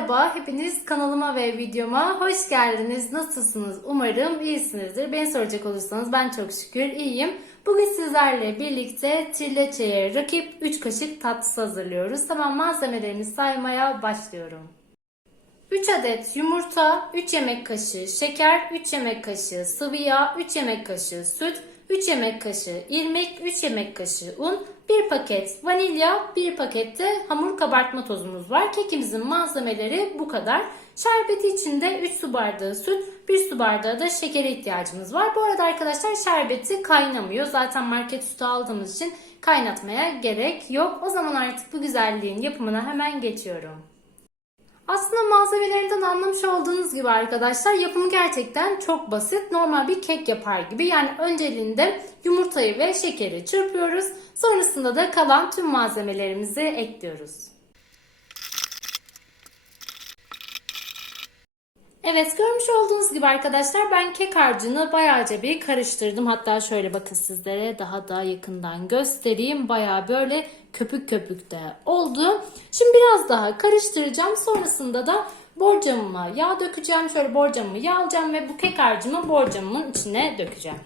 Merhaba, hepiniz kanalıma ve videoma hoş geldiniz. Nasılsınız? Umarım iyisinizdir. Beni soracak olursanız ben çok şükür iyiyim. Bugün sizlerle birlikte trileçeye rakip 3 kaşık tatlısı hazırlıyoruz. Tamam malzemelerimi saymaya başlıyorum. 3 adet yumurta, 3 yemek kaşığı şeker, 3 yemek kaşığı sıvı yağ, 3 yemek kaşığı süt, 3 yemek kaşığı irmik, 3 yemek kaşığı un, 1 paket vanilya, 1 pakette hamur kabartma tozumuz var. Kekimizin malzemeleri bu kadar. Şerbeti için de 3 su bardağı süt, 1 su bardağı da şekere ihtiyacımız var. Bu arada arkadaşlar şerbeti kaynamıyor. Zaten market sütü aldığımız için kaynatmaya gerek yok. O zaman artık bu güzelliğin yapımına hemen geçiyorum. Aslında malzemelerinden anlamış olduğunuz gibi arkadaşlar yapımı gerçekten çok basit. Normal bir kek yapar gibi. Yani önceliğinde yumurtayı ve şekeri çırpıyoruz. Sonrasında da kalan tüm malzemelerimizi ekliyoruz. Evet görmüş olduğunuz gibi arkadaşlar ben kek harcını bayağıca bir karıştırdım. Hatta şöyle bakın sizlere daha da yakından göstereyim. Bayağı böyle köpük köpük de oldu. Şimdi biraz daha karıştıracağım. Sonrasında da borcamıma yağ dökeceğim. Şöyle borcamımı yağlayacağım ve bu kek harcımı borcamımın içine dökeceğim.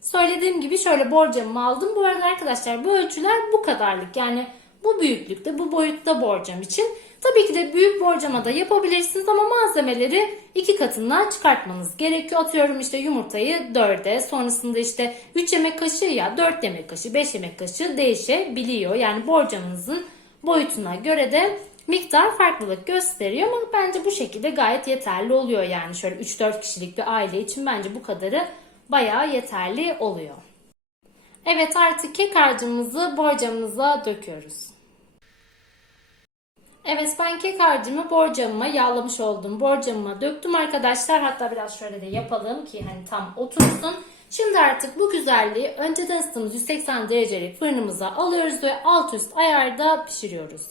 Söylediğim gibi şöyle borcamımı aldım. Bu arada arkadaşlar bu ölçüler bu kadarlık. Yani bu büyüklükte, bu boyutta borcam için. Tabii ki de büyük borcama da yapabilirsiniz ama malzemeleri iki katından çıkartmanız gerekiyor. Atıyorum işte yumurtayı dörde, sonrasında işte 3 yemek kaşığı ya 4 yemek kaşığı, 5 yemek kaşığı değişebiliyor. Yani borcamınızın boyutuna göre de miktar farklılık gösteriyor ama bence bu şekilde gayet yeterli oluyor. Yani şöyle 3-4 kişilik bir aile için bence bu kadarı bayağı yeterli oluyor. Evet artık kek harcımızı borcamımıza döküyoruz. Evet ben kek harcımı borcamıma yağlamış oldum. Borcamıma döktüm arkadaşlar. Hatta biraz şöyle de yapalım ki hani tam otursun. Şimdi artık bu güzelliği önceden ısıttığımız 180 derecelik fırınımıza alıyoruz ve alt üst ayarda pişiriyoruz.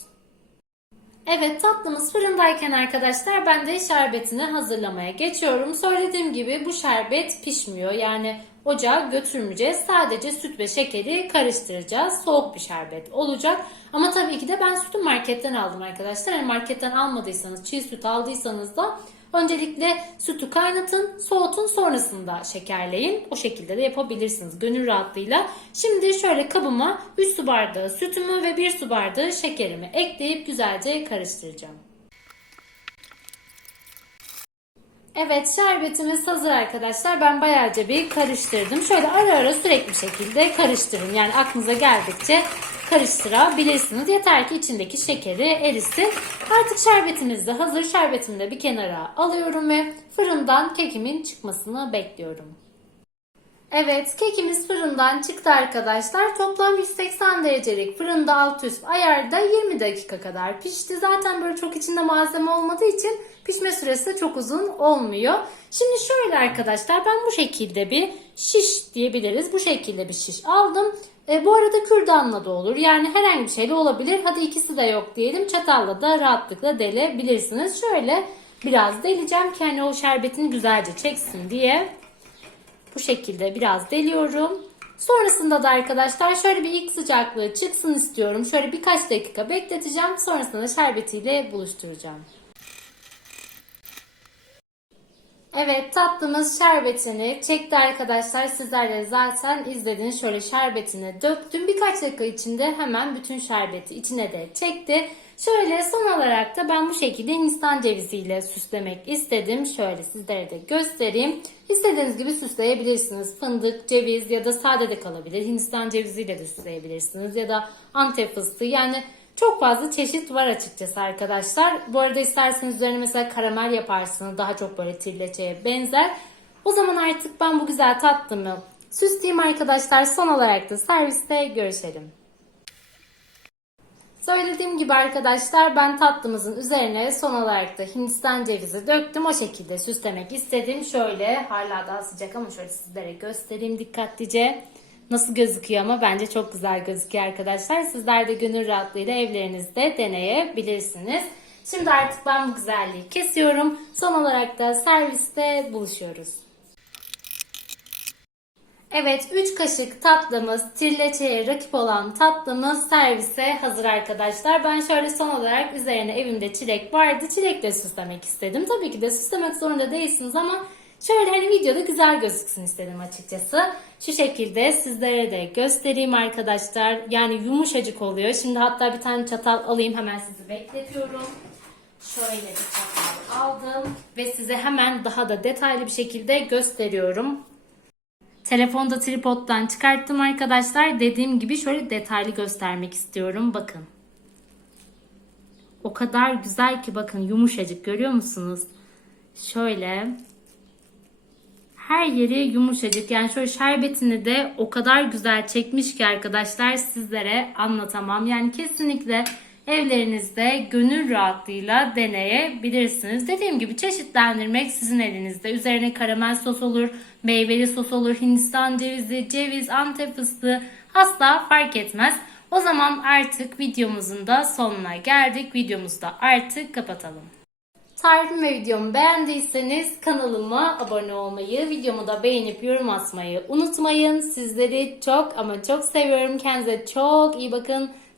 Evet tatlımız fırındayken arkadaşlar ben de şerbetini hazırlamaya geçiyorum. Söylediğim gibi bu şerbet pişmiyor. Yani ocağa götürmeyeceğiz. Sadece süt ve şekeri karıştıracağız. Soğuk bir şerbet olacak. Ama tabii ki de ben sütü marketten aldım arkadaşlar. Yani marketten almadıysanız, çiğ süt aldıysanız da öncelikle sütü kaynatın, soğutun sonrasında şekerleyin. O şekilde de yapabilirsiniz gönül rahatlığıyla. Şimdi şöyle kabıma 3 su bardağı sütümü ve 1 su bardağı şekerimi ekleyip güzelce karıştıracağım. Evet şerbetimiz hazır arkadaşlar. Ben bayağıca bir karıştırdım. Şöyle ara ara sürekli şekilde karıştırın. Yani aklınıza geldikçe karıştırabilirsiniz. Yeter ki içindeki şekeri erisin. Artık şerbetimiz de hazır. Şerbetimi de bir kenara alıyorum ve fırından kekimin çıkmasını bekliyorum. Evet kekimiz fırından çıktı arkadaşlar. Toplam 180 derecelik fırında alt üst ayarda 20 dakika kadar pişti. Zaten böyle çok içinde malzeme olmadığı için pişme süresi de çok uzun olmuyor. Şimdi şöyle arkadaşlar ben bu şekilde bir şiş diyebiliriz. Bu şekilde bir şiş aldım. E, bu arada kürdanla da olur. Yani herhangi bir şeyle olabilir. Hadi ikisi de yok diyelim. Çatalla da rahatlıkla delebilirsiniz. Şöyle biraz deleceğim ki hani o şerbetini güzelce çeksin diye. Bu şekilde biraz deliyorum. Sonrasında da arkadaşlar şöyle bir ilk sıcaklığı çıksın istiyorum. Şöyle birkaç dakika bekleteceğim. Sonrasında da şerbetiyle buluşturacağım. Evet tatlımız şerbetini çekti arkadaşlar. Sizler de zaten izlediniz. Şöyle şerbetini döktüm. Birkaç dakika içinde hemen bütün şerbeti içine de çekti. Şöyle son olarak da ben bu şekilde Hindistan ceviziyle süslemek istedim. Şöyle sizlere de göstereyim. İstediğiniz gibi süsleyebilirsiniz. Fındık, ceviz ya da sade de kalabilir. Hindistan ceviziyle de süsleyebilirsiniz. Ya da antep fıstığı yani çok fazla çeşit var açıkçası arkadaşlar. Bu arada isterseniz üzerine mesela karamel yaparsınız. Daha çok böyle trileçeye benzer. O zaman artık ben bu güzel tatlımı süsleyeyim arkadaşlar. Son olarak da serviste görüşelim. Söylediğim gibi arkadaşlar ben tatlımızın üzerine son olarak da Hindistan cevizi döktüm. O şekilde süslemek istedim. Şöyle hala daha sıcak ama şöyle sizlere göstereyim dikkatlice. Nasıl gözüküyor ama bence çok güzel gözüküyor arkadaşlar. Sizler de gönül rahatlığıyla evlerinizde deneyebilirsiniz. Şimdi artık ben bu güzelliği kesiyorum. Son olarak da serviste buluşuyoruz. Evet 3 kaşık tatlımız, tirleçeye rakip olan tatlımız servise hazır arkadaşlar. Ben şöyle son olarak üzerine evimde çilek vardı. Çilekle süslemek istedim. Tabii ki de süslemek zorunda değilsiniz ama şöyle hani videoda güzel gözüksün istedim açıkçası. Şu şekilde sizlere de göstereyim arkadaşlar. Yani yumuşacık oluyor. Şimdi hatta bir tane çatal alayım hemen sizi bekletiyorum. Şöyle bir çatal aldım ve size hemen daha da detaylı bir şekilde gösteriyorum. Telefonda tripoddan çıkarttım arkadaşlar. Dediğim gibi şöyle detaylı göstermek istiyorum. Bakın. O kadar güzel ki bakın yumuşacık görüyor musunuz? Şöyle her yeri yumuşacık. Yani şöyle şerbetini de o kadar güzel çekmiş ki arkadaşlar sizlere anlatamam. Yani kesinlikle evlerinizde gönül rahatlığıyla deneyebilirsiniz. Dediğim gibi çeşitlendirmek sizin elinizde. Üzerine karamel sos olur, meyveli sos olur, hindistan cevizi, ceviz, antep fıstığı asla fark etmez. O zaman artık videomuzun da sonuna geldik. Videomuzu da artık kapatalım. Tarifimi ve videomu beğendiyseniz kanalıma abone olmayı, videomu da beğenip yorum atmayı unutmayın. Sizleri çok ama çok seviyorum. Kendinize çok iyi bakın.